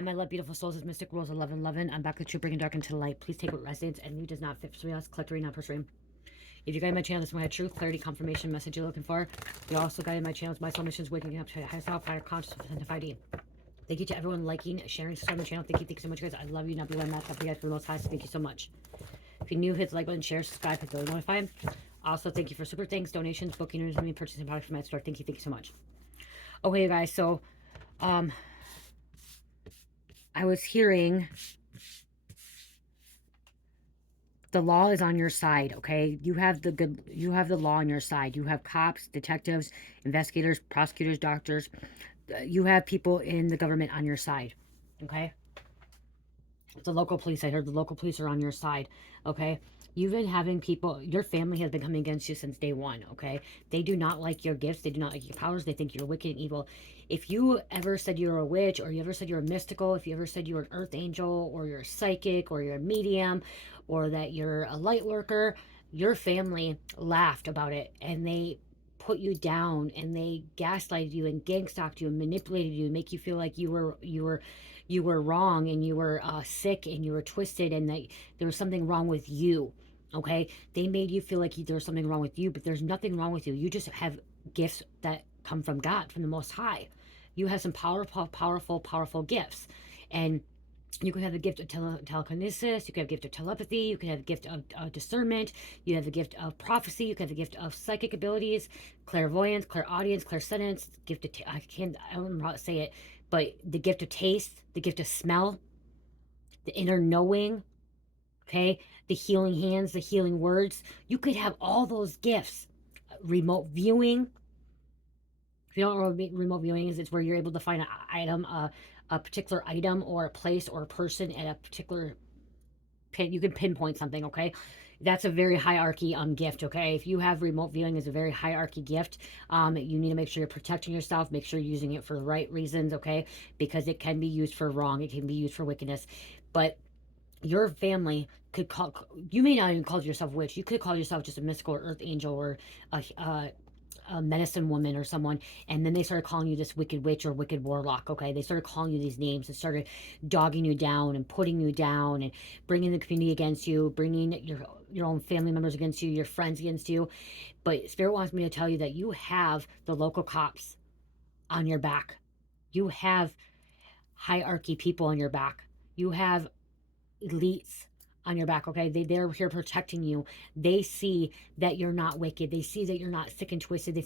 My love, beautiful souls, is Mystic Rose 1111. I'm back with you, bringing dark into the light. Please take what resonates and who does not fit for us. Click the read, not pursuing. If you guys my channel, this is my truth, clarity, confirmation message you're looking for. You also guys my channel, my soul missions, waking up to high self, higher consciousness, and 5D. Thank you to everyone liking, sharing, subscribing to the channel. Thank you so much, guys. I love you. Not be one match up for you guys for the most high. So thank you so much. If you're new, hit the like button, share, subscribe, hit the notify. Also, thank you for super thanks, donations, booking, and purchasing products from my store. Thank you so much. Okay, guys. So, I was hearing the law is on your side, okay? You have the law on your side. You have cops, detectives, investigators, prosecutors, doctors. You have people in the government on your side, okay? The local police, I heard the local police are on your side, okay? You've been having people, your family has been coming against you since day one, okay? They do not like your gifts. They do not like your powers. They think you're wicked and evil. If you ever said you were a witch, or you ever said you were mystical, if you ever said you were an earth angel, or you're a psychic, or you're a medium, or that you're a light worker, your family laughed about it, and they put you down, and they gaslighted you and gang stalked you and manipulated you and make you feel like you were wrong, and you were sick, and you were twisted, and that there was something wrong with you. Okay, they made you feel like there was something wrong with you, but there's nothing wrong with you. You just have gifts that come from God, from the Most High. You have some powerful gifts, and you could have a gift of telekinesis, you could have a gift of telepathy, you could have a gift of discernment, you have a gift of prophecy, you could have a gift of psychic abilities, clairvoyance, clairaudience, clairsentience, gift of, I don't remember how to say it, but the gift of taste, the gift of smell, the inner knowing, okay, the healing hands, the healing words. You could have all those gifts. Remote viewing. If you don't know what remote viewing is, it's where you're able to find an item, a particular item or a place or a person at a particular pin. You can pinpoint something, okay? That's a very hierarchy gift, okay? If you have remote viewing as a very hierarchy gift, you need to make sure you're protecting yourself, make sure you're using it for the right reasons, okay? Because it can be used for wrong, it can be used for wickedness. But your family could call, you may not even call yourself witch, you could call yourself just a mystical or earth angel, or a medicine woman or someone, and then they started calling you this wicked witch or wicked warlock, okay? They started calling you these names and started dogging you down and putting you down and bringing the community against you, bringing your own family members against you, your friends against you. But Spirit wants me to tell you that you have the local cops on your back. You have hierarchy people on your back. You have elites on your back, okay? They're here protecting you. They see that you're not wicked. They see that you're not sick and twisted. They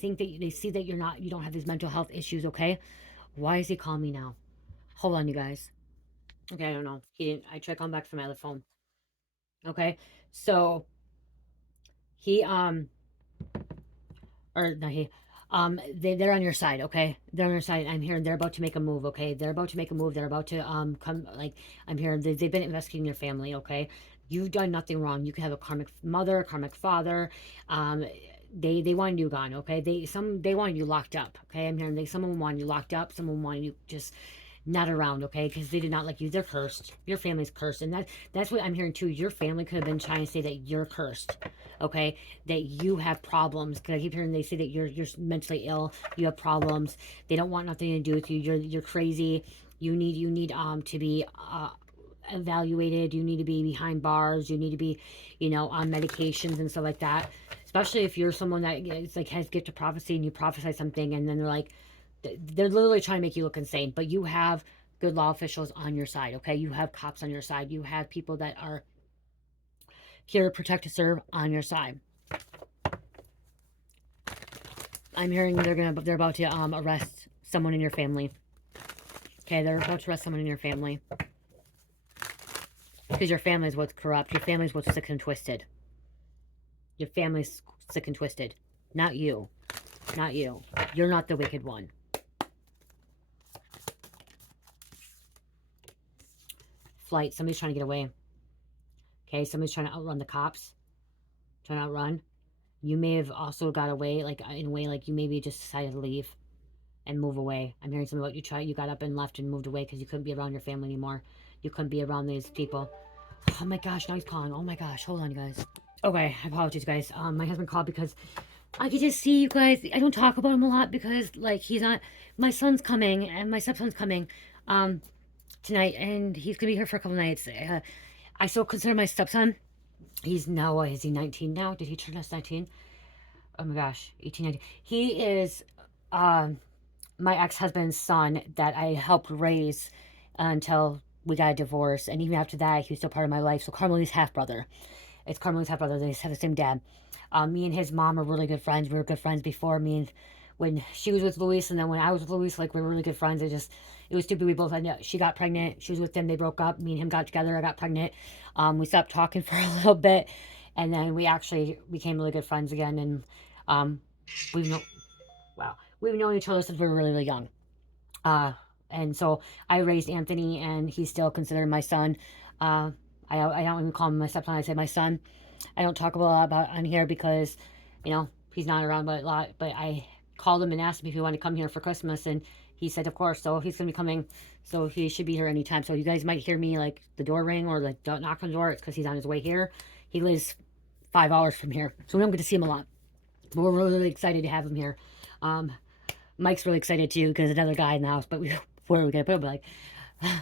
see that you don't have these mental health issues, okay? Why is he calling me now? Hold on, you guys. Okay, I don't know. He didn't. I tried calling back from my other phone. Okay, so he or no, they're on your side, okay? They're on your side. I'm hearing they're about to make a move, okay? They're about to make a move. They're about to come, like, I'm hearing they've been investigating your family, okay? You've done nothing wrong. You could have a karmic mother, karmic father. They wanted you gone, okay? They wanted you locked up, okay? I'm hearing some of them wanted you locked up, some of them wanted you just not around, okay? Because they did not like you. They're cursed. Your family's cursed, and that's what I'm hearing too. Your family could have been trying to say that you're cursed, okay? That you have problems. Because I keep hearing they say that you're mentally ill. You have problems. They don't want nothing to do with you. You're crazy. You need to be evaluated. You need to be behind bars. You need to be, on medications and stuff like that. Especially if you're someone that it's like has gift of prophecy and you prophesy something, and then they're literally trying to make you look insane. But you have good law officials on your side, okay? You have cops on your side. You have people that are here to protect, to serve on your side. I'm hearing they're about to arrest someone in your family. Okay, they're about to arrest someone in your family. Because your family is what's corrupt. Your family is what's sick and twisted. Your family's sick and twisted. Not you. Not you. You're not the wicked one. Flight. Somebody's trying to get away. Okay, somebody's trying to outrun the cops. Trying to outrun. You may have also got away, like, in a way, like, you maybe just decided to leave and move away. I'm hearing something about you got up and left and moved away because you couldn't be around your family anymore. You couldn't be around these people. Oh my gosh, now he's calling. Oh my gosh, hold on, you guys. Okay, I apologize, guys. My husband called because I could just see you guys. I don't talk about him a lot because, like, he's not. My son's coming and my stepson's coming. tonight, and he's gonna be here for a couple nights. I still consider my stepson. He's now, is he 19 now? Did he turn us 19? Oh my gosh, 18, 19. He is my ex-husband's son that I helped raise until we got a divorce. And even after that, he was still part of my life. So Carmelita's half-brother. It's Carmelita's half-brother. They have the same dad. Me and his mom are really good friends. We were good friends before. Me and when she was with Luis, and then when I was with Luis, like, we were really good friends. It was stupid. We both had, she got pregnant. She was with him. They broke up. Me and him got together. I got pregnant. We stopped talking for a little bit, and then we actually became really good friends again. And we've known, wow, we've known each other since we were really, really young. Uh, and so I raised Anthony, and he's still considered my son. I don't even call him my stepson. I say my son. I don't talk a lot about on here because, he's not around but a lot. But I called him and asked him if he wanted to come here for Christmas, and he said, of course. So he's gonna be coming. So he should be here anytime. So you guys might hear me like the door ring or like don't knock on the door. It's because he's on his way here. He lives 5 hours from here, so we don't get to see him a lot. But we're really, really excited to have him here. Mike's really excited too because another guy in the house. But where are we gonna put him? Like,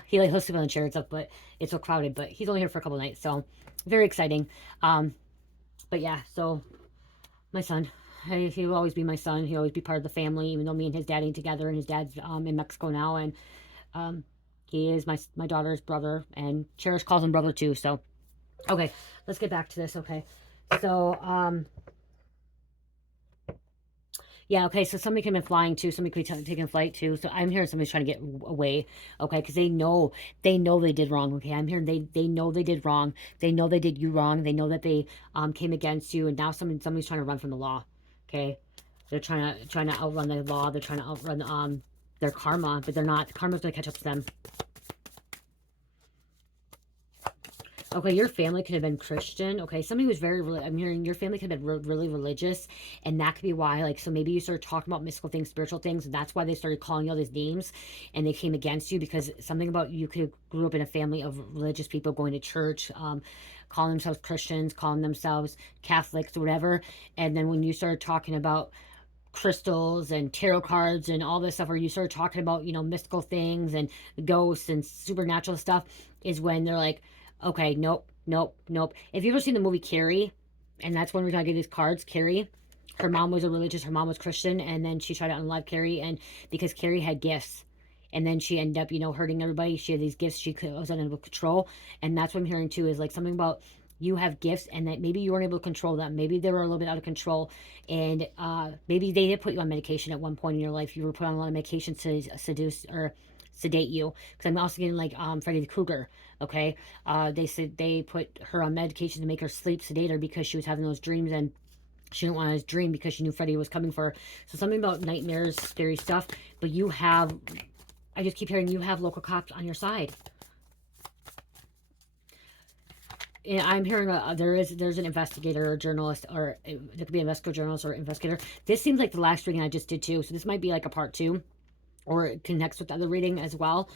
he'll sleep on the chair and stuff. But it's so crowded. But he's only here for a couple nights, so very exciting. But yeah, so my son, he will always be my son. He'll always be part of the family, even though me and his dad ain't together, and his dad's in Mexico now, and he is my daughter's brother, and Cherish calls him brother too. So okay, let's get back to this. Okay, so yeah, okay, so somebody could have been flying too. Somebody could be taking a flight too. So I'm hearing somebody's trying to get away, okay, because they know they did wrong. Okay, I'm hearing they know they did wrong. They know they did you wrong. They know that they came against you, and now somebody's trying to run from the law. Okay, they're trying to outrun the law. They're trying to outrun their karma, but they're not. Karma's gonna catch up to them. Okay, your family could have been Christian. Okay, somebody who's I'm hearing your family could have been really religious, and that could be why, like, so maybe you started talking about mystical things, spiritual things, and that's why they started calling you all these names, and they came against you because something about you could have grew up in a family of religious people going to church, calling themselves Christians, calling themselves Catholics, or whatever, and then when you started talking about crystals and tarot cards and all this stuff, where you start talking about mystical things and ghosts and supernatural stuff, is when they're like, okay, nope, nope, nope. If you've ever seen the movie Carrie, and that's when we're gonna get these cards, Carrie, her mom was her mom was Christian, and then she tried to unalive Carrie, and because Carrie had gifts, and then she ended up hurting everybody. She had these gifts she was unable to control, and that's what I'm hearing too, is like something about you have gifts and that maybe you weren't able to control them. Maybe they were a little bit out of control, and maybe they did put you on medication at one point in your life. You were put on a lot of medication to seduce or sedate you, because I'm also getting like Freddy the Krueger. Okay, they said they put her on medication to make her sleep, sedate her, because she was having those dreams, and she didn't want to dream because she knew Freddy was coming for her. So something about nightmares, scary stuff. But I just keep hearing you have local cops on your side. Yeah, I'm hearing there's an investigator or journalist, or there could be an investigator, journalist, or investigator. This seems like the last reading I just did too, so this might be like a part two, or it connects with the other reading as well.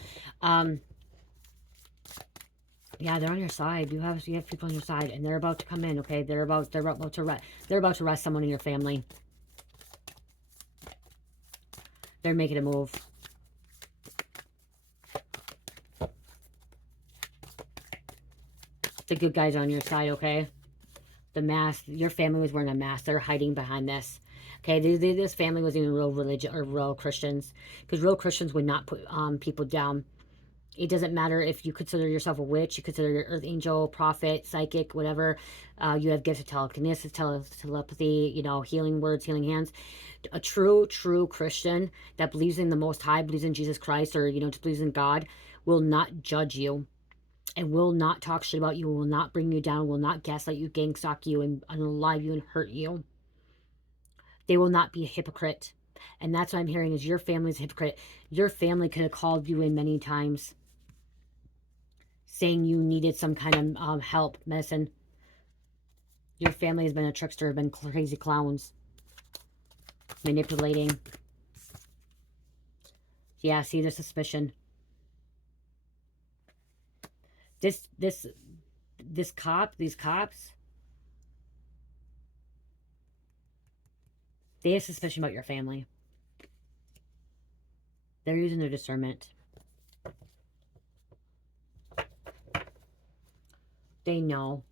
Yeah, they're on your side. You have people on your side, and they're about to come in. Okay, they're about to arrest someone in your family. They're making a move. The good guys are on your side. Okay. The mask, your family was wearing a mask. They're hiding behind this. Okay, this family wasn't even real religion or real Christians, because real Christians would not put people down. It doesn't matter if you consider yourself a witch, you consider your earth angel, prophet, psychic, whatever. You have gifts of telekinesis, telepathy, healing words, healing hands. A true Christian that believes in the Most High, believes in Jesus Christ, or just believes in God, will not judge you, and will not talk shit about you, will not bring you down, will not gaslight you, gang stalk you, and unalive you and hurt you. They will not be a hypocrite. And that's what I'm hearing, is your family's a hypocrite. Your family could have called you in many times, saying you needed some kind of help, medicine. Your family has been a trickster, been crazy clowns, manipulating. Yeah, see the suspicion. These cops, they have suspicion about your family. They're using their discernment. They know.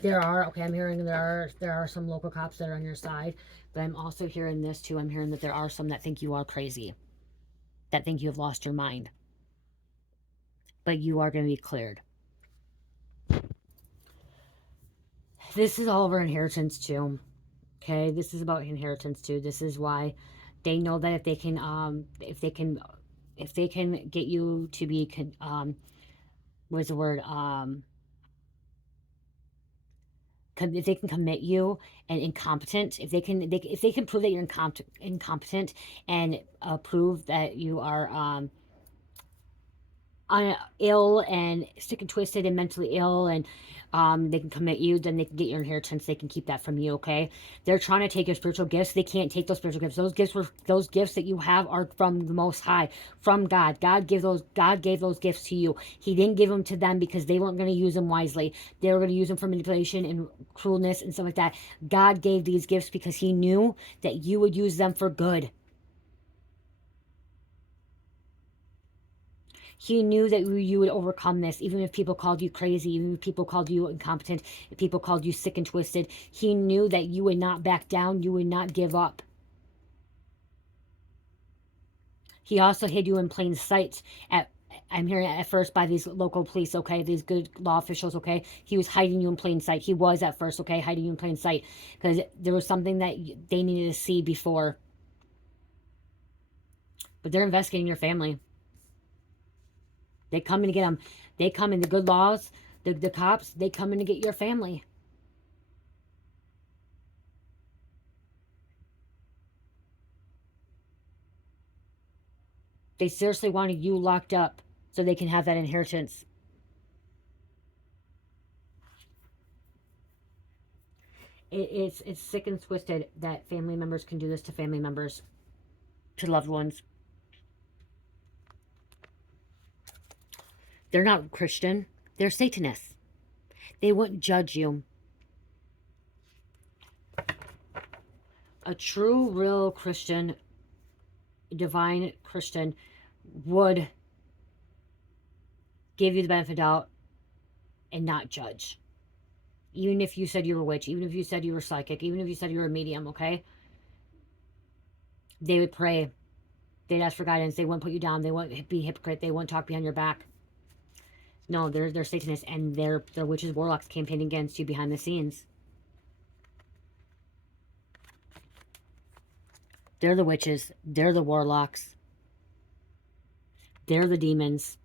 There are, okay, I'm hearing there are some local cops that are on your side, but I'm also hearing this too. I'm hearing that there are some that think you are crazy, that think you have lost your mind. But you are going to be cleared. This is all over inheritance too. Okay, this is about inheritance too. This is why they know that if they can get you to be what's the word, if they can commit you and incompetent, if they can prove that you're incompetent and prove that you are ill and sick and twisted and mentally ill, and they can commit you, then they can get your inheritance. They can keep that from you. Okay, they're trying to take your spiritual gifts. They can't take those spiritual gifts. Those gifts that you have are from the Most High, from God. God gave those gifts to you. He didn't give them to them because they weren't going to use them wisely. They were going to use them for manipulation and cruelness and stuff like that. God gave these gifts because He knew that you would use them for good. He knew that you would overcome this, even if people called you crazy, even if people called you incompetent, if people called you sick and twisted. He knew that you would not back down, you would not give up. He also hid you in plain sight I'm hearing at first by these local police, okay, these good law officials, okay. He was hiding you in plain sight. He was at first, okay, hiding you in plain sight because there was something that they needed to see before. But they're investigating your family. They come in to get them. They come in, the good laws, the cops, they come in to get your family. They seriously wanted you locked up so they can have that inheritance. It's sick and twisted that family members can do this to family members, to loved ones. They're not Christian. They're Satanists. They wouldn't judge you. A true, real Christian, divine Christian, would give you the benefit of the doubt and not judge. Even if you said you were a witch, even if you said you were psychic, even if you said you were a medium, okay? They would pray. They'd ask for guidance. They wouldn't put you down. They wouldn't be hypocrite. They wouldn't talk behind your back. No, they're Satanists, and they're witches, warlocks campaigning against you behind the scenes. They're the witches. They're the warlocks. They're the demons.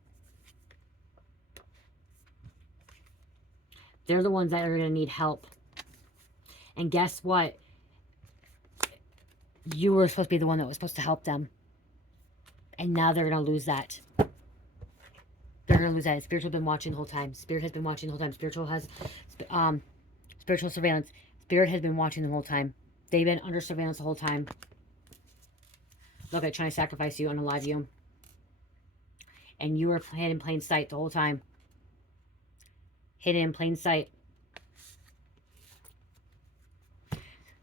They're the ones that are going to need help. And guess what? You were supposed to be the one that was supposed to help them. And now they're going to lose that. They're going to lose that. Spirit has been watching the whole time. Spirit has been watching the whole time. Spiritual surveillance. Spirit has been watching the whole time. They've been under surveillance the whole time. Look, at trying to sacrifice you, unalive you. And you were hidden in plain sight the whole time. Hidden in plain sight.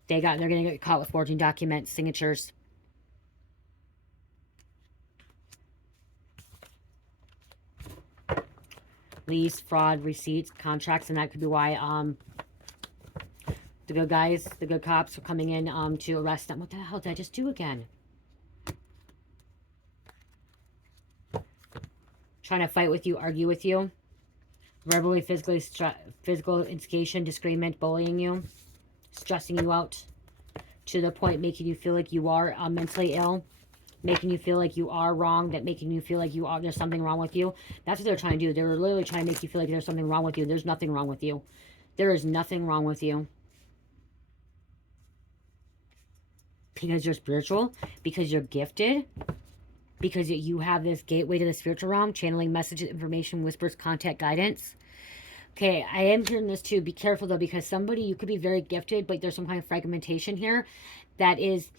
They're going to get caught with forging documents, signatures. Lease, fraud, receipts, contracts, and that could be why the good guys, the good cops are coming in to arrest them. What the hell did I just do again? Trying to fight with you, argue with you. Verbally, physical instigation, disagreement, bullying you. Stressing you out to the point making you feel like you are mentally ill. Making you feel like you are wrong, that making you feel like there's something wrong with you. That's what they're trying to do. They're literally trying to make you feel like there's something wrong with you. There's nothing wrong with you. There is nothing wrong with you. Because you're spiritual, because you're gifted, because you have this gateway to the spiritual realm, channeling messages, information, whispers, contact, guidance. Okay, I am hearing this too. Be careful though, because you could be very gifted, but there's some kind of fragmentation here that is...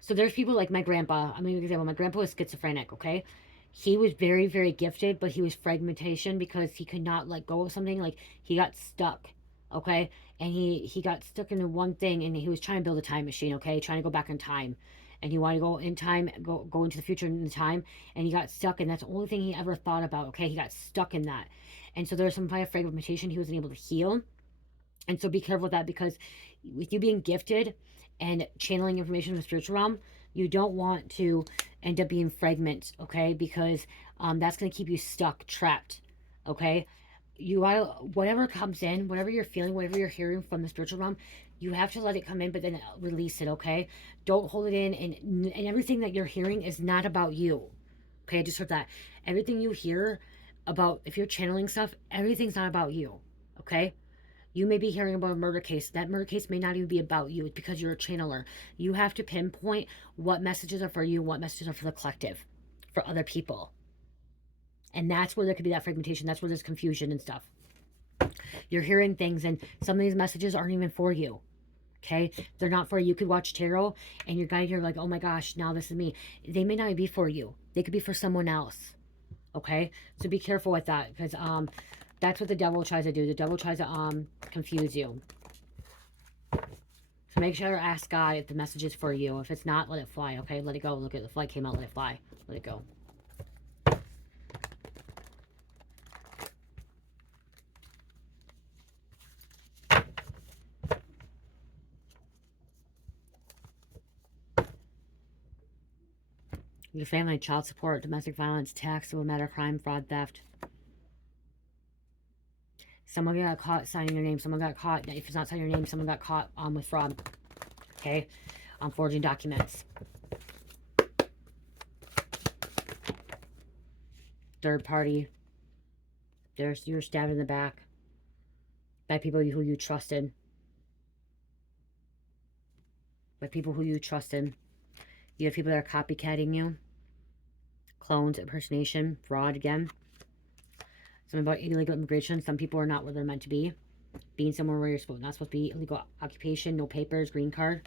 So there's people like my grandpa. I'm going to give an example. My grandpa was schizophrenic, okay? He was very, very gifted, but he was fragmentation because he could not let go of something. Like, he got stuck, okay? And he got stuck into one thing, and he was trying to build a time machine, okay? Trying to go back in time. and he wanted to go in time, go into the future in time, and he got stuck, and that's the only thing he ever thought about. Okay, he got stuck in that, and so there's some kind of fragmentation he wasn't able to heal. And so be careful with that, because with you being gifted and channeling information from the spiritual realm, you don't want to end up being fragment, okay? Because that's going to keep you stuck, trapped, okay? You gotta, whatever comes in, whatever you're feeling, whatever you're hearing from the spiritual realm, you have to let it come in, but then release it, okay? Don't hold it in, and everything that you're hearing is not about you, okay? I just heard that. Everything you hear about, if you're channeling stuff, everything's not about you, okay? You may be hearing about a murder case. That murder case may not even be about you. It's because you're a channeler. You have to pinpoint what messages are for you, what messages are for the collective, for other people. And that's where there could be that fragmentation. That's where there's confusion and stuff. You're hearing things, and some of these messages aren't even for you. Okay? They're not for you. You could watch tarot, and your guide, you're like, oh my gosh, now this is me. They may not be for you. They could be for someone else. Okay? So be careful with that, because that's what the devil tries to do. The devil tries to confuse you. So make sure to ask God if the message is for you. If it's not, let it fly, okay? Let it go. Look at the flight came out, let it fly. Let it go. Your family, child support, domestic violence, tax, civil matter, crime, fraud, theft. Someone got caught signing your name. Someone got caught, if it's not signing your name, someone got caught with fraud. Okay? Forging documents. Third party. You're stabbed in the back by people who you trusted. By people who you trusted. You have people that are copycatting you. Clones, impersonation, fraud again. Something about illegal immigration. Some people are not where they're meant to be. Being somewhere where you're not supposed to be. Illegal occupation, no papers, green card.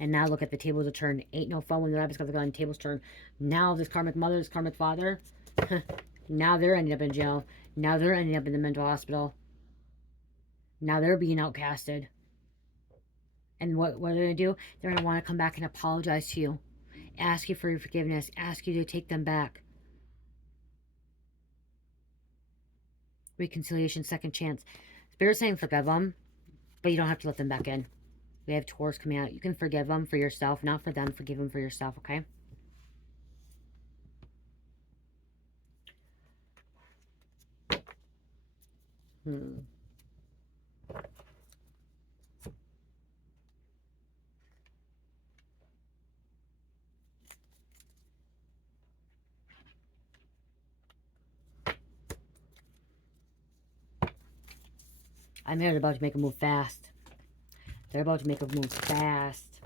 And now look at the tables of turn. Ain't no fun when the rabbits got the gun. Tables turn. Now this karmic mother, this karmic father. Now they're ending up in jail. Now they're ending up in the mental hospital. Now they're being outcasted. And what are they going to do? They're going to want to come back and apologize to you. Ask you for your forgiveness. Ask you to take them back. Reconciliation, second chance. Spirit's saying forgive them, but you don't have to let them back in. We have Taurus coming out. You can forgive them for yourself, not for them. Forgive them for yourself, okay? I'm here. They're about to make a move fast. They're about to make a move fast.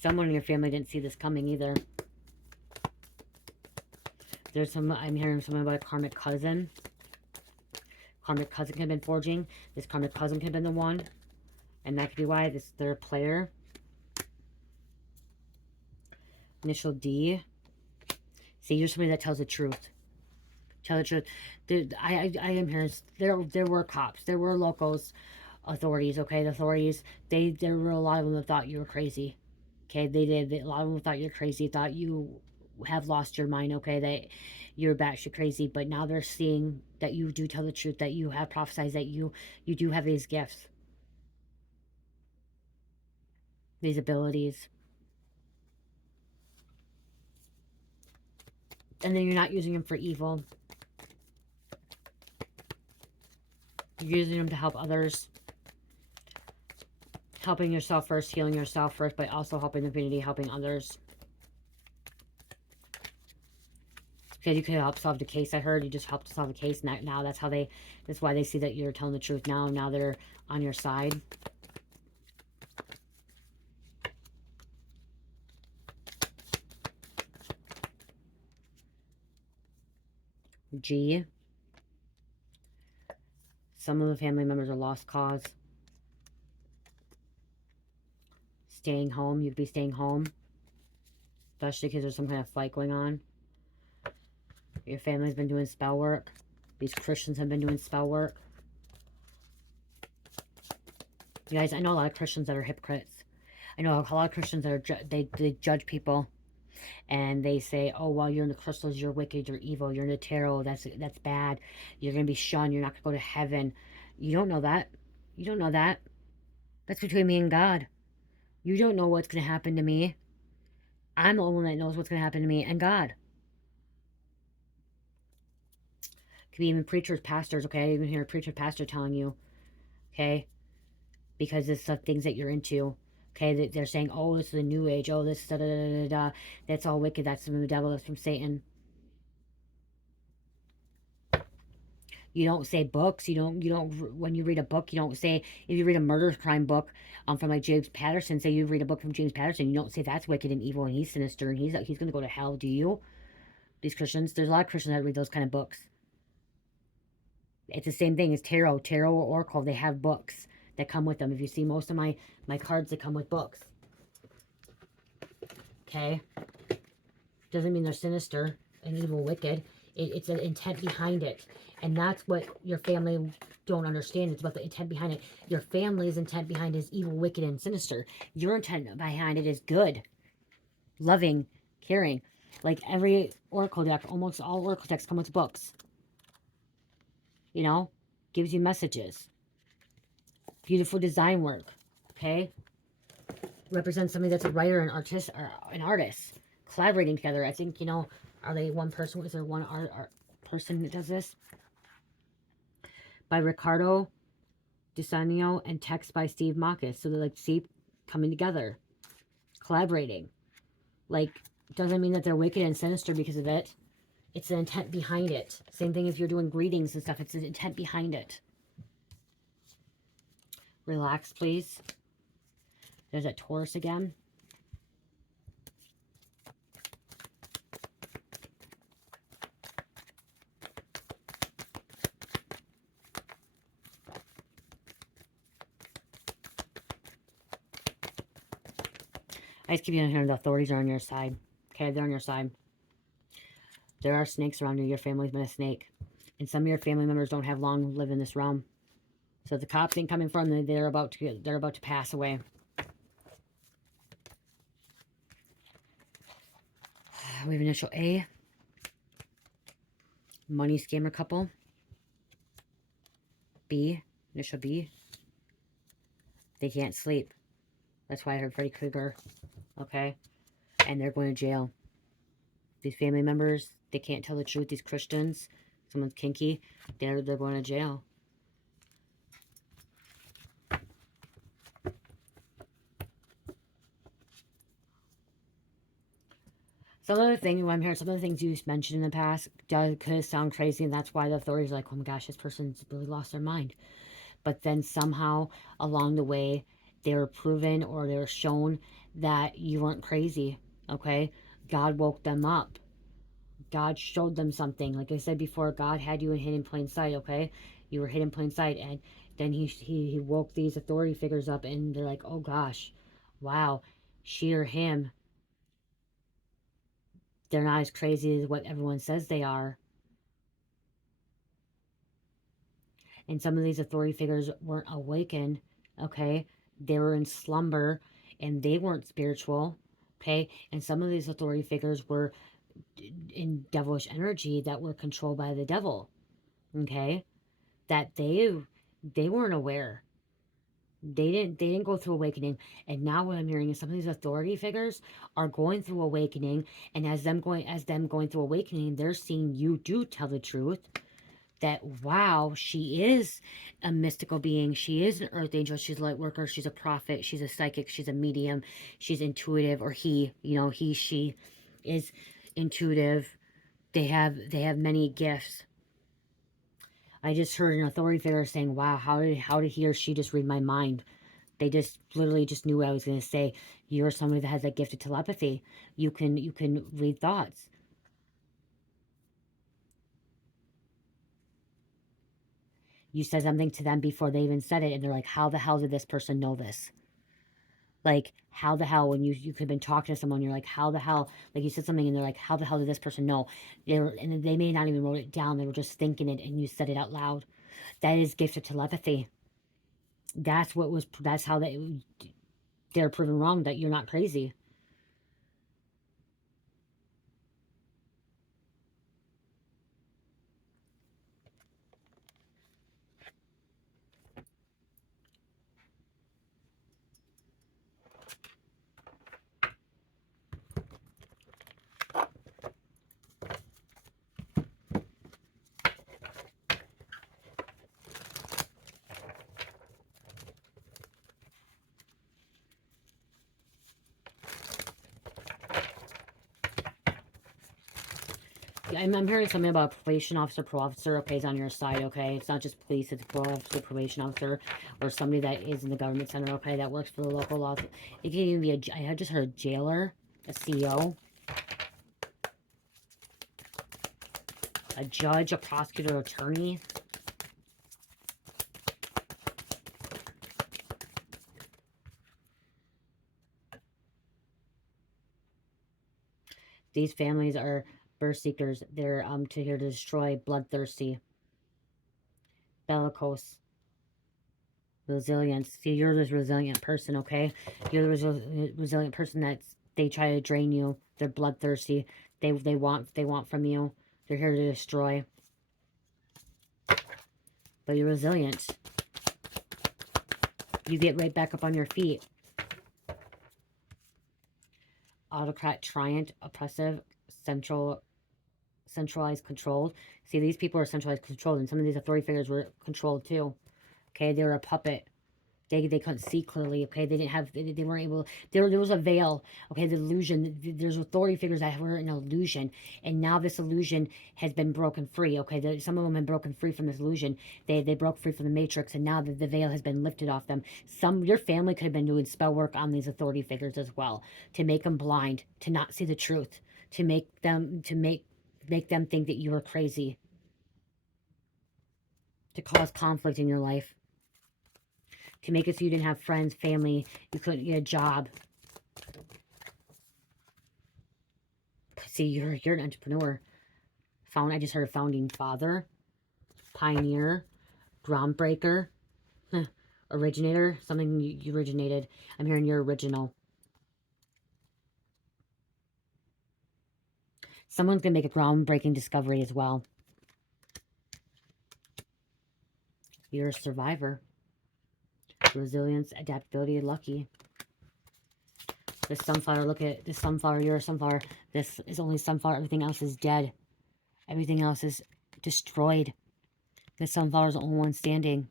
Someone in your family didn't see this coming either. There's some, I'm hearing something about a karmic cousin. Karmic cousin could have been forging. This karmic cousin could have been the one. And that could be why they're a player. Initial D. See, you're somebody that tells the truth. Tell the truth. I am hearing, there were cops. There were locals, authorities, okay? The authorities, there were a lot of them that thought you were crazy. Okay, a lot of them thought you're crazy, thought you have lost your mind, okay, that you're batshit crazy, but now they're seeing that you do tell the truth, that you have prophesied, that you do have these gifts, these abilities. And then you're not using them for evil. You're using them to help others. Helping yourself first, healing yourself first, but also helping the community, helping others. Because you could help solve the case. I heard you just helped solve the case. Now that's why they see that you're telling the truth now. Now they're on your side. G. Some of the family members are lost cause. Staying home. You could be staying home. Especially because there's some kind of fight going on. Your family's been doing spell work. These Christians have been doing spell work. You guys, I know a lot of Christians that are hypocrites. I know a lot of Christians that are they judge people, and they say, oh, well, you're in the crystals, you're wicked, you're evil, you're in the tarot, that's bad, you're going to be shunned, you're not going to go to heaven. You don't know that. You don't know that. That's between me and God. You don't know what's going to happen to me. I'm the only one that knows what's going to happen to me and God. Could be even preachers, pastors, okay? I even hear a preacher, pastor telling you, okay? Because it's the things that you're into. Okay, they're saying, oh, this is a new age. Oh, this da da da da da. That's all wicked. That's from the devil. That's from Satan. You don't say books. You don't. When you read a book, you don't say. If you read a murder crime book, from like James Patterson, say you read a book from James Patterson, you don't say that's wicked and evil and he's sinister and he's going to go to hell. Do you? These Christians, there's a lot of Christians that read those kind of books. It's the same thing as tarot or oracle. They have books that come with them. If you see most of my cards, that come with books. Okay, doesn't mean they're sinister and evil, wicked. It's an intent behind it, and that's what your family don't understand. It's about the intent behind it. Your family's intent behind it is evil, wicked, and sinister. Your intent behind it is good, loving, caring. Like every oracle deck, almost all oracle decks come with books. You know, gives you messages. Beautiful design work. Okay, represents somebody that's a writer, an artist, or an artist collaborating together. I think, you know, are they one person? Is there one art person that does this? By Ricardo DeSanio and text by Steve Marcus. So they're like, see, coming together, collaborating. Like, doesn't mean that they're wicked and sinister because of it. It's the intent behind it. Same thing if you're doing greetings and stuff. It's the intent behind it. Relax, please. There's that Taurus again. I just keep you in here. The authorities are on your side. Okay, they're on your side. There are snakes around you. Your family's been a snake. And some of your family members don't have long live in this realm. So the cops ain't coming for them. They're about to pass away. We have initial A. Money scammer couple. B. Initial B. They can't sleep. That's why I heard Freddy Krueger. Okay? And they're going to jail. These family members, they can't tell the truth. These Christians, someone's kinky, they're going to jail. Some of the things I'm hearing, some of the things you mentioned in the past could sound crazy, and that's why the authorities are like, oh my gosh, this person's really lost their mind. But then somehow along the way, they were proven or they were shown that you weren't crazy. Okay? God woke them up. God showed them something. Like I said before, God had you in hidden plain sight, okay? You were hidden plain sight, and then he woke these authority figures up, and they're like, oh gosh, wow, she or him, they're not as crazy as what everyone says they are. And some of these authority figures weren't awakened, okay? They were in slumber, and they weren't spiritual, okay? And some of these authority figures were in devilish energy that were controlled by the devil, okay? That they weren't aware. They didn't go through awakening. And now what I'm hearing is some of these authority figures are going through awakening, and as them going through awakening, they're seeing you do tell the truth. That wow, she is a mystical being, she is an earth angel, she's a light worker, she's a prophet, she's a psychic, she's a medium, she's intuitive, or he, you know, she is intuitive. They have many gifts. I just heard an authority figure saying, wow, how did he or she just read my mind? They just literally just knew what I was going to say. You're somebody that has that gift of telepathy. You can read thoughts. You said something to them before they even said it, and they're like, how the hell did this person know this? Like, how the hell, when you could have been talking to someone, you're like, how the hell, like you said something and they're like, how the hell did this person know? And they may not even wrote it down. They were just thinking it and you said it out loud. That is gifted telepathy. That's how they're proven wrong, that you're not crazy. I'm hearing something about probation officer, pro officer, okay, is on your side, okay? It's not just police, it's pro officer, probation officer, or somebody that is in the government center, okay, that works for the local laws. It can even be I had just heard a jailer, a CEO, a judge, a prosecutor, attorney. These families are birth seekers. They're to here to destroy, bloodthirsty, bellicose, resilience. See, you're this resilient person, okay? You're the resilient person they try to drain you. They're bloodthirsty. They want from you. They're here to destroy. But you're resilient. You get right back up on your feet. Autocrat, tyrant, oppressive, centralized, controlled. See, these people are centralized, controlled, and some of these authority figures were controlled too. Okay, they were a puppet. They couldn't see clearly, okay? They didn't have, they weren't able, there was a veil, okay? The illusion, there's authority figures that were an illusion, and now this illusion has been broken free, okay? Some of them have broken free from this illusion. They broke free from the matrix, and now the veil has been lifted off them. Your family could have been doing spell work on these authority figures as well, to make them blind, to not see the truth, to make them think that you are crazy, to cause conflict in your life, to make it so you didn't have friends, family, you couldn't get a job. See, you're an entrepreneur. I just heard a founding father, pioneer, groundbreaker, originator, something you originated. I'm hearing you're original. Someone's going to make a groundbreaking discovery as well. You're a survivor. Resilience, adaptability, lucky. This sunflower, look at this sunflower, you're a sunflower. This is only sunflower, everything else is dead. Everything else is destroyed. This sunflower is the only one standing.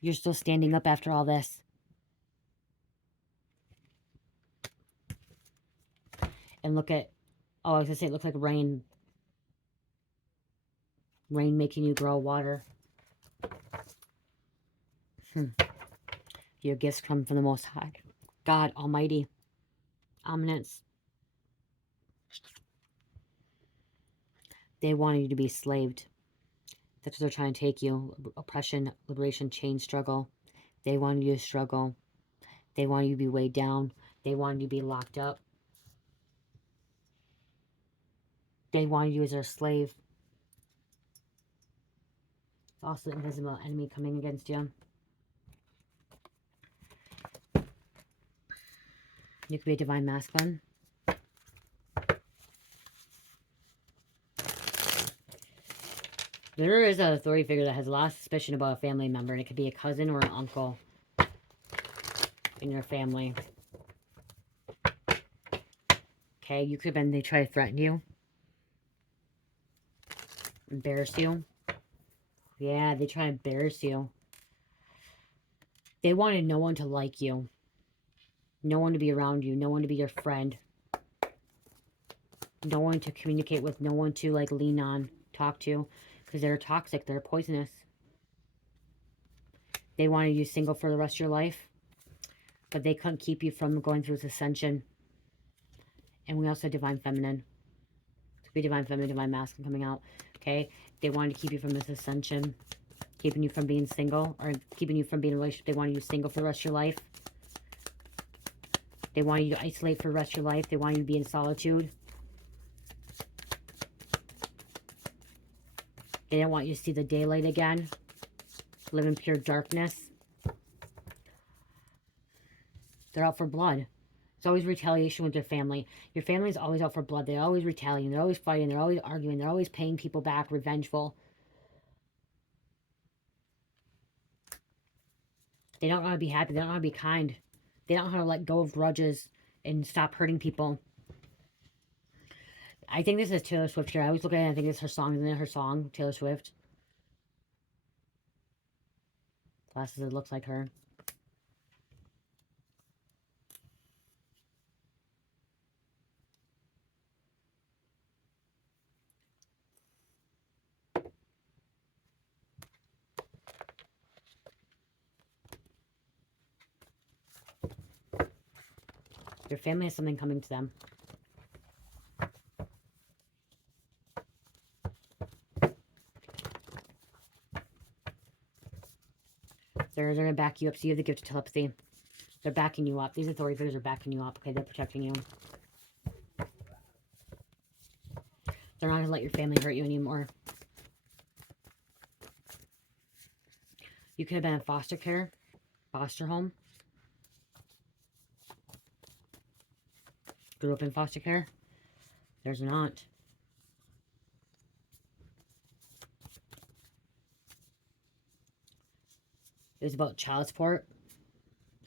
You're still standing up after all this. And look at, oh, I was going to say it looks like rain. Rain making you grow water. Your gifts come from the Most High. God Almighty. Omniscience. They want you to be slaved. That's what they're trying to take you. Oppression, liberation, change, struggle. They want you to struggle. They want you to be weighed down. They want you to be locked up. They want you as their slave. Also, invisible enemy coming against you. You could be a divine masculine. There is an authority figure that has a lot of suspicion about a family member, and it could be a cousin or an uncle in your family. Okay, you could have been, they try to threaten you. Embarrass you. Yeah, they try to embarrass you. They wanted no one to like you. No one to be around you. No one to be your friend. No one to communicate with. No one to, like, lean on, talk to. Because they're toxic. They're poisonous. They wanted you single for the rest of your life. But they couldn't keep you from going through this ascension. And we also have divine feminine. It could be divine feminine, divine masculine coming out. Okay? They wanted to keep you from this ascension. Keeping you from being single. Or keeping you from being in a relationship. They wanted you single for the rest of your life. They want you to isolate for the rest of your life. They want you to be in solitude. They don't want you to see the daylight again. Live in pure darkness. They're out for blood. It's always retaliation with your family. Your family is always out for blood. They're always retaliating. They're always fighting. They're always arguing. They're always paying people back, revengeful. They don't want to be happy. They don't want to be kind. They don't know how to let go of grudges and stop hurting people. I think this is Taylor Swift here. I always look at it and I think it's her song. Isn't it her song, Taylor Swift? Glasses, it looks like her. Your family has something coming to them. They're going to back you up. So you have the gift of telepathy. They're backing you up. These authority figures are backing you up. Okay, they're protecting you. They're not going to let your family hurt you anymore. You could have been in foster care, foster home. Grew up in foster care. There's an aunt. It was about child support.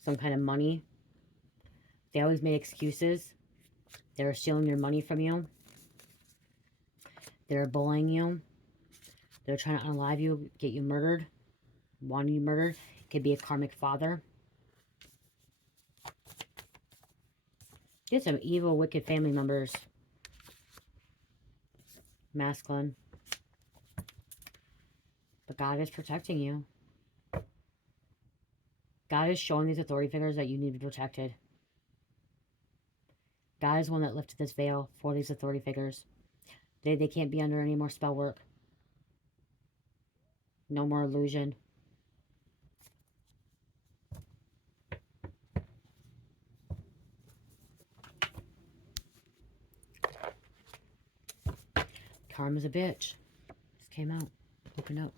Some kind of money. They always made excuses. They were stealing your money from you. They were bullying you. They were trying to unalive you, get you murdered. Wanting you murdered. It could be a karmic father. Get some evil, wicked family members. Masculine. But God is protecting you. God is showing these authority figures that you need to be protected. God is the one that lifted this veil for these authority figures. They can't be under any more spell work. No more illusion. Karma's a bitch. Just came out. Opened up.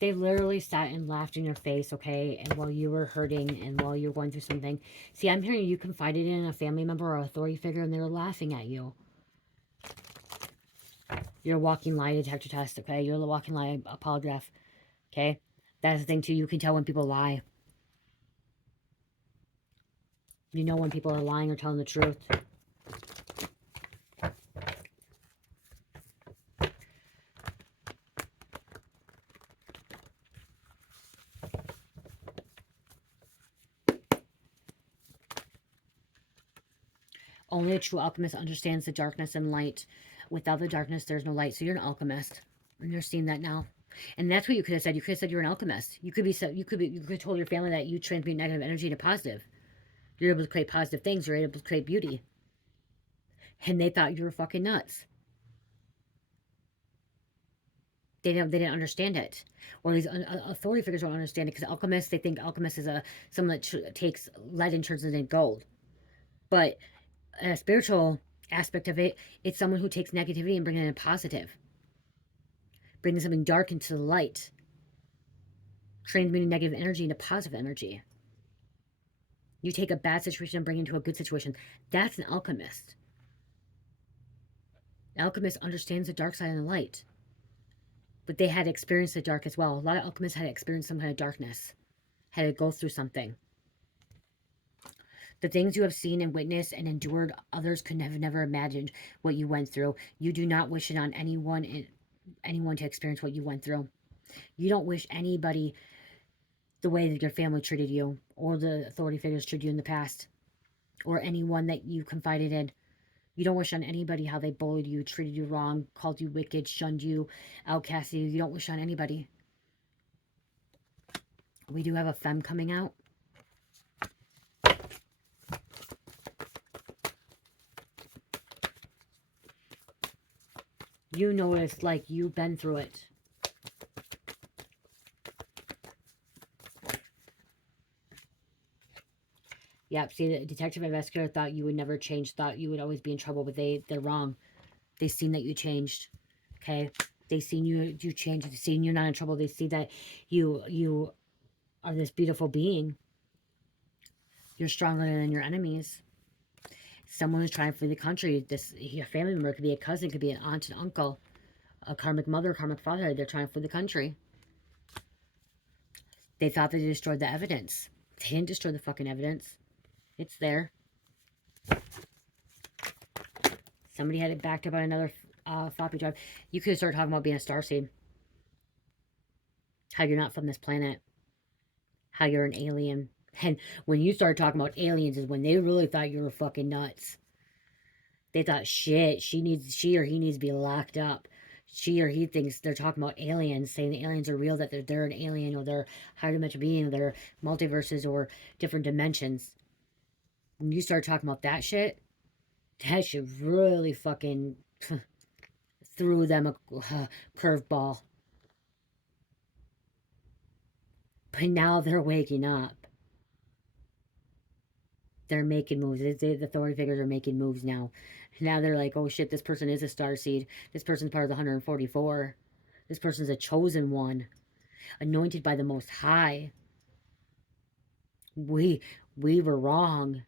They literally sat and laughed in your face, okay? And while you were hurting and while you were going through something. See, I'm hearing you confided in a family member or authority figure and they were laughing at you. You're a walking lie detector test, okay? You're a walking lie polygraph, okay? That's the thing, too. You can tell when people lie. You know when people are lying or telling the truth. Only a true alchemist understands the darkness and light. Without the darkness, there's no light. So you're an alchemist. And you're seeing that now. And that's what you could have said. You could have said you're an alchemist. You could have told your family that you transmute negative energy to positive. You're able to create positive things. You're able to create beauty. And they thought you were fucking nuts. They didn't understand it. Or these authority figures don't understand it because alchemists, they think alchemist is someone that takes lead and turns it into gold. But a spiritual aspect of it, it's someone who takes negativity and brings it in positive. Bringing something dark into the light. Transmuting negative energy into positive energy. You take a bad situation and bring it into a good situation. That's an alchemist. An alchemist understands the dark side and the light. But they had experienced the dark as well. A lot of alchemists had experienced some kind of darkness. Had to go through something. The things you have seen and witnessed and endured, others could have never imagined what you went through. You do not wish it on anyone to experience what you went through. You don't wish anybody the way that your family treated you or the authority figures treated you in the past or anyone that you confided in. You don't wish on anybody how they bullied you, treated you wrong, called you wicked, shunned you, outcasted you. You don't wish on anybody. We do have a femme coming out. You know what it's like. You've been through it. Yep, see, the detective investigator thought you would never change, thought you would always be in trouble, but they're wrong. They seen that you changed. Okay? They seen you change. They seen you're not in trouble. They see that you are this beautiful being. You're stronger than your enemies. Someone who's trying to flee the country. This a family member could be a cousin, could be an aunt and uncle, a karmic mother, karmic father. They're trying to flee the country. They thought they destroyed the evidence. They didn't destroy the fucking evidence. It's there. Somebody had it backed up on another floppy drive. You could start talking about being a starseed. How you're not from this planet. How you're an alien. And when you start talking about aliens is when they really thought you were fucking nuts. They thought, shit, she or he needs to be locked up. She or he thinks they're talking about aliens, saying the aliens are real, that they're an alien, or they're higher dimension being, or they're multiverses, or different dimensions. When you start talking about that shit really fucking threw them a curveball. But now they're waking up. They're making moves. The authority figures are making moves now. Now they're like, oh shit, this person is a starseed. This person's part of the 144. This person's a chosen one. Anointed by the Most High. We were wrong.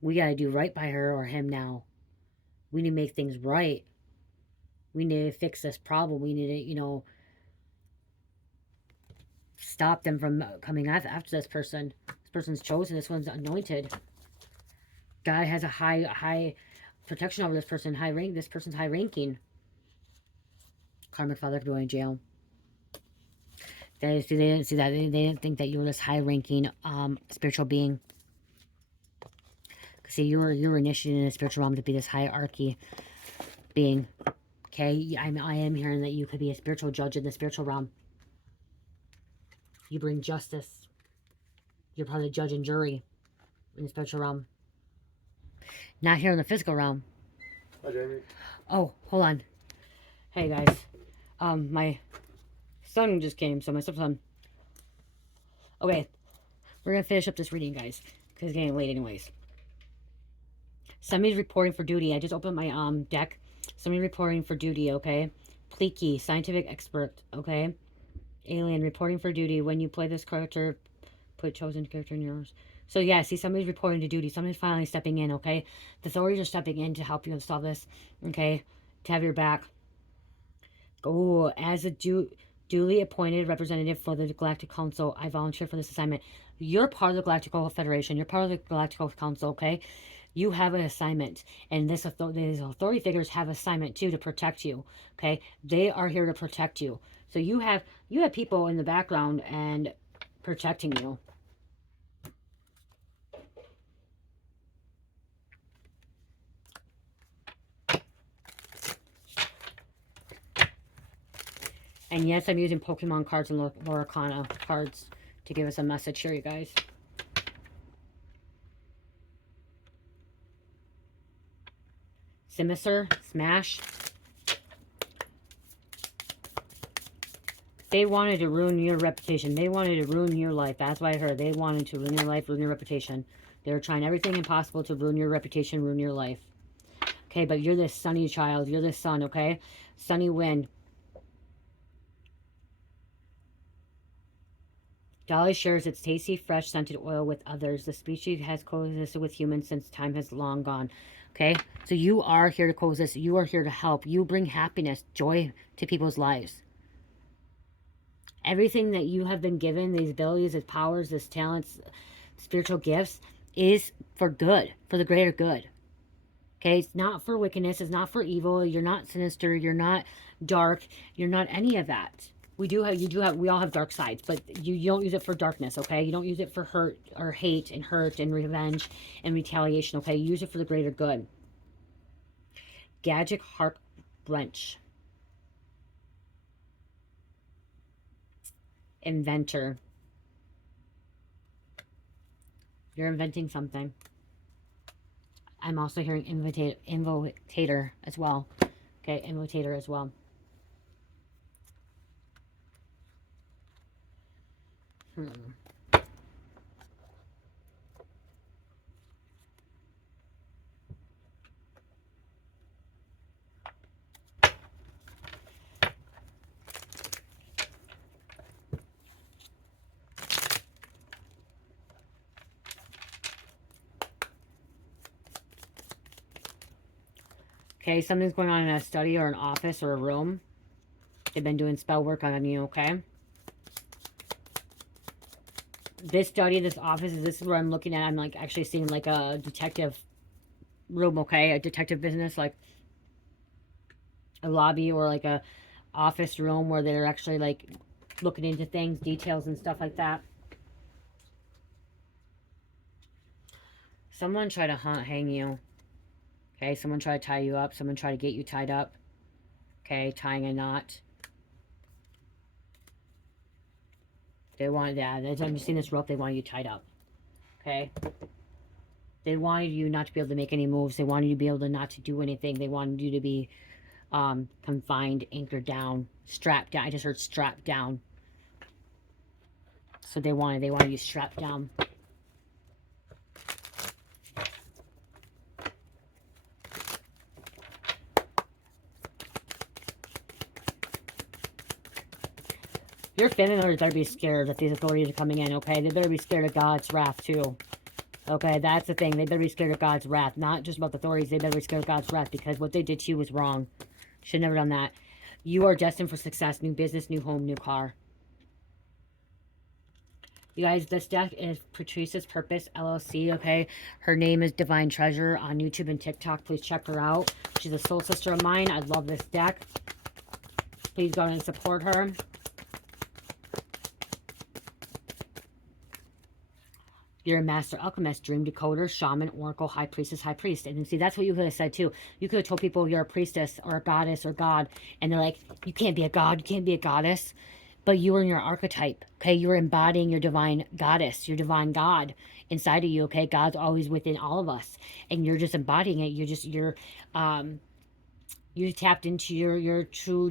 We gotta do right by her or him now. We need to make things right. We need to fix this problem. We need to, stop them from coming after this person. This person's chosen. This one's anointed. God has a high protection over this person, high rank. This person's high ranking. Karmic father going to jail. They didn't see that. They didn't think that you were this high ranking spiritual being. See, you were initiated in the spiritual realm to be this hierarchy being. Okay, I am hearing that you could be a spiritual judge in the spiritual realm. You bring justice. You're part of the judge and jury in the spiritual realm. Not here in the physical realm. Hi, Jamie. Oh, hold on. Hey guys, my son just came, so my stepson. Okay, we're gonna finish up this reading, guys, because it's getting late anyways. Somebody's reporting for duty. I just opened my deck. Somebody reporting for duty, okay? Pleaky, scientific expert, okay? Alien, reporting for duty. When you play this character, put chosen character in yours. So yeah, see, somebody's reporting to duty. Somebody's finally stepping in, okay? The authorities are stepping in to help you solve this, okay? To have your back. Oh, as a duly appointed representative for the Galactic Council, I volunteer for this assignment. You're part of the Galactical Federation. You're part of the Galactical Council, okay? You have an assignment, and these authority figures have assignment too to protect you, okay? They are here to protect you. So you have people in the background and protecting you. And yes, I'm using Pokemon cards and Lorcana cards to give us a message here, you guys. Simiser, Smash. They wanted to ruin your reputation. They wanted to ruin your life. That's what I heard. They wanted to ruin your life, ruin your reputation. They were trying everything impossible to ruin your reputation, ruin your life. Okay, but you're this sunny child. You're this sun, okay? Sunny wind. Dolly shares its tasty, fresh, scented oil with others. The species has coexisted with humans since time has long gone. Okay? So you are here to coexist. You are here to help. You bring happiness, joy to people's lives. Everything that you have been given, these abilities, these powers, these talents, spiritual gifts, is for good, for the greater good. Okay? It's not for wickedness. It's not for evil. You're not sinister. You're not dark. You're not any of that. We all have dark sides, but you don't use it for darkness, okay? You don't use it for hurt or hate and revenge and retaliation, okay? You use it for the greater good. Gadget Harp Wrench. Inventor. You're inventing something. I'm also hearing invocator as well. Okay, invocator as well. Okay, something's going on in a study or an office or a room. They've been doing spell work on you, okay? This study, this office, this is where I'm looking at. I'm like actually seeing like a detective room, okay? A detective business, like a lobby or like a office room where they're actually like looking into things, details and stuff like that. Someone try to hang you. Okay, someone try to tie you up. Someone try to get you tied up. Okay, tying a knot. They wanted that. Every time you seen this rope, they wanted you tied up. Okay? They wanted you not to be able to make any moves. They wanted you to be able to not to do anything. They wanted you to be confined, anchored down, strapped down. I just heard strapped down. So they wanted you strapped down. Your family members better be scared that these authorities are coming in, okay? They better be scared of God's wrath, too. Okay, that's the thing. They better be scared of God's wrath. Not just about the authorities. They better be scared of God's wrath because what they did to you was wrong. Should have never done that. You are destined for success. New business, new home, new car. You guys, this deck is Patrice's Purpose, LLC, okay? Her name is Divine Treasure on YouTube and TikTok. Please check her out. She's a soul sister of mine. I love this deck. Please go and support her. You're a master alchemist, dream decoder, shaman, oracle, high priestess, high priest. And see, that's what you could have said too. You could have told people you're a priestess or a goddess or god. And they're like, you can't be a god, you can't be a goddess. But you are in your archetype, okay? You're embodying your divine goddess, your divine God inside of you, okay? God's always within all of us. And you're just embodying it. You tapped into your true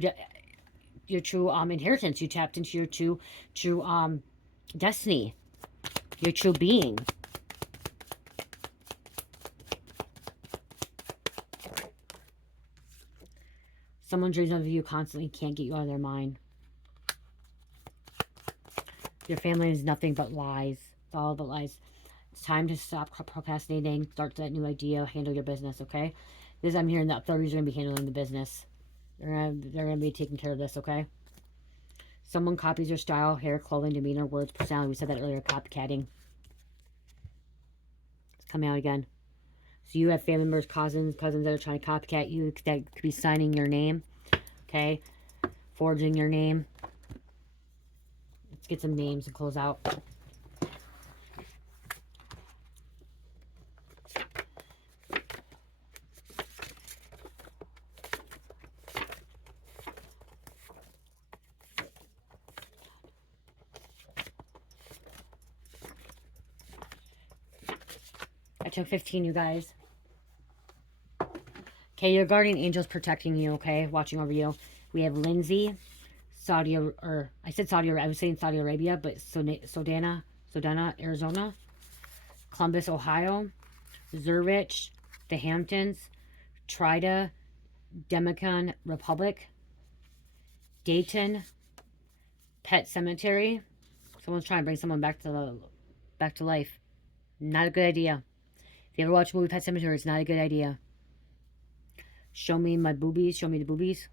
inheritance. You tapped into your true destiny, your true being. Someone dreams of you constantly, can't get you out of their mind. Your family is nothing but lies. It's all but lies. It's time to stop procrastinating. Start that new idea. Handle your business, okay? This, I'm hearing the authorities are going to be handling the business. They're going to be taking care of this, okay? Someone copies your style, hair, clothing, demeanor, words, personality. We said that earlier, copycatting. It's coming out again. So you have family members, cousins that are trying to copycat you. That could be signing your name, okay? Forging your name. Let's get some names and close out. I took 15, you guys. Okay, your guardian angel's protecting you, okay? Watching over you. We have Lindsay, I said Saudi Arabia. I was saying Saudi Arabia, but Sodana, Arizona. Columbus, Ohio. Zurich, the Hamptons. Trida, Dominican Republic. Dayton, Pet Cemetery. Someone's trying to bring someone back to life. Not a good idea. If you ever watch the movie Pet Cemetery, it's not a good idea. Show me my boobies. Show me the boobies.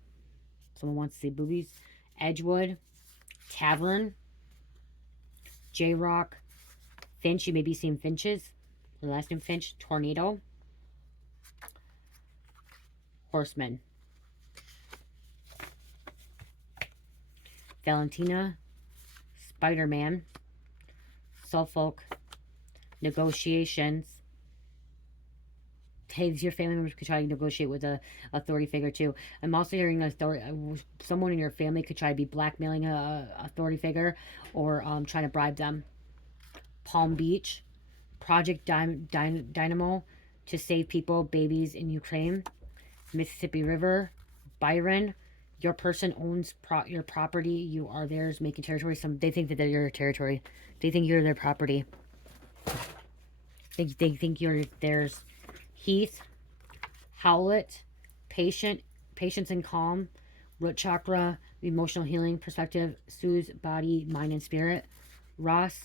Someone wants to see boobies. Edgewood, Tavern, J-Rock, Finch. You may be seeing Finches. The last name Finch. Tornado. Horseman. Valentina, Spider-Man, Suffolk, Negotiations. Hey, your family members could try to negotiate with a authority figure too. I'm also hearing someone in your family could try to be blackmailing a authority figure or trying to bribe them. Palm Beach, Project Dynamo, to save people, babies in Ukraine. Mississippi River. Byron. Your person owns your property. You are theirs, making territory. They think that they're your territory. They think you're their property. They think you're theirs. Heath. Howlett. Patience and calm. Root chakra. Emotional healing perspective. Soothes body, mind, and spirit. Ross.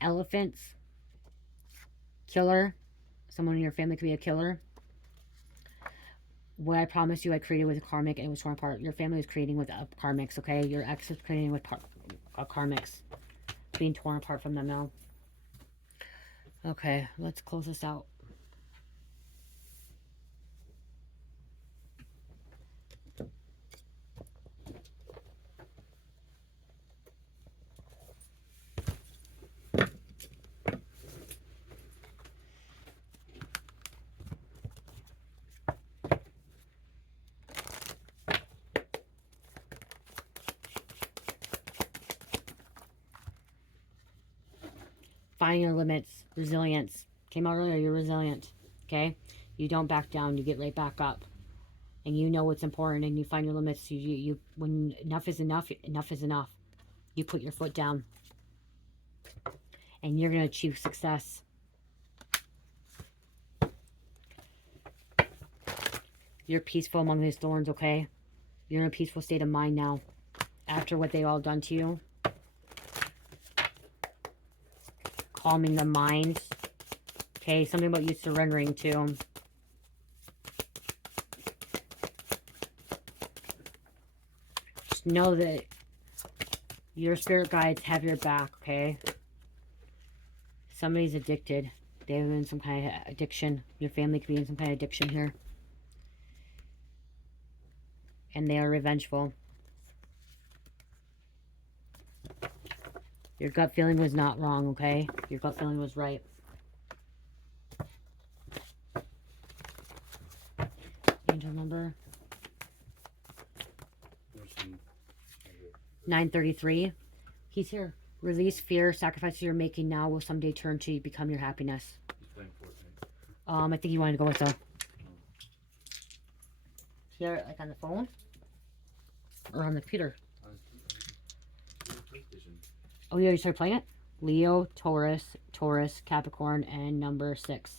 Elephants. Killer. Someone in your family could be a killer. What I promised you I created with a karmic and it was torn apart. Your family was creating with karmics, okay? Your ex is creating with karmics. Being torn apart from them now. Okay, let's close this out. Finding your limits, resilience. Came out earlier, you're resilient, okay? You don't back down, you get right back up. And you know what's important and you find your limits. When enough is enough, enough is enough. You put your foot down. And you're going to achieve success. You're peaceful among these thorns, okay? You're in a peaceful state of mind now. After what they all done to you. Calming the mind. Okay, something about you surrendering to them. Just know that your spirit guides have your back, okay? Somebody's addicted. They have in some kind of addiction. Your family could be in some kind of addiction here. And they are revengeful. Your gut feeling was not wrong, okay? Your gut feeling was right. Angel number 933. He's here. Release fear. Sacrifices you're making now will someday turn to become your happiness. I think you wanted to go with the here, like on the phone or on the computer. Oh yeah, you started playing it? Leo, Taurus, Capricorn, and number 6.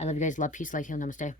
I love you guys. Love, peace, light, heal, namaste.